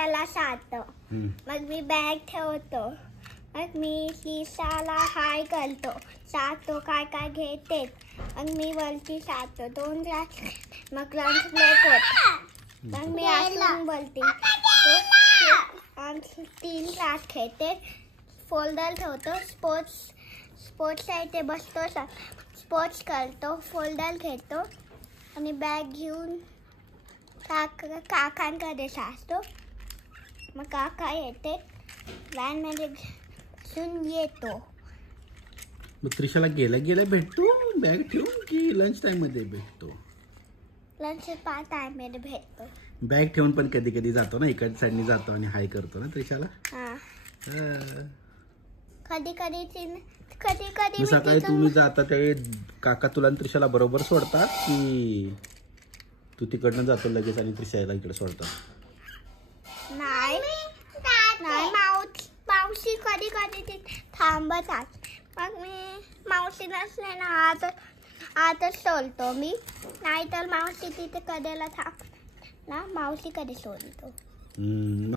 त्याला जातो. मग मी बॅग ठेवतो. मग मी शीशाला हाय करतो. जातो काय काय घेते. मग मी वरती जातो. 2 ग्लास. मग लंच ब्रेक होतो. मग मी अजून बोलते. 3 ग्लास घेते. फोल्डर ठेवतो. स्पोर्ट्सच्या इथे बसतो. स्पोर्ट्स करतो. फोल्डर घेतो आणि बॅग घेऊन काकांकडे जातो. मग काका येते. व्हॅनमध्ये बसून येतो. मग त्रिशाला गेल्या भेटतो बॅग ठेवून की लंच टाइम मध्ये भेटतो? लंच टाइम मध्ये भेटतो. बॅग ठेवून पण कधी कधी जातो ना, इकडच्या साईडने जातो आणि हाय करतो ना त्रिशाला. कधी कधी सकाळी तुम्ही जाता त्यावेळी काका तुला आणि त्रिशाला बरोबर सोडतात की तू तिकडनं जातो लगेच आणि त्रिशाला इकडे सोडतात? नाही, मावशी कधी कधी थांबतात. मग मी मावशी नसले ना आतच सोडतो मी. नाहीतर मावशी तिथे कधीला थांब ना, मावशी कधी सोडतो.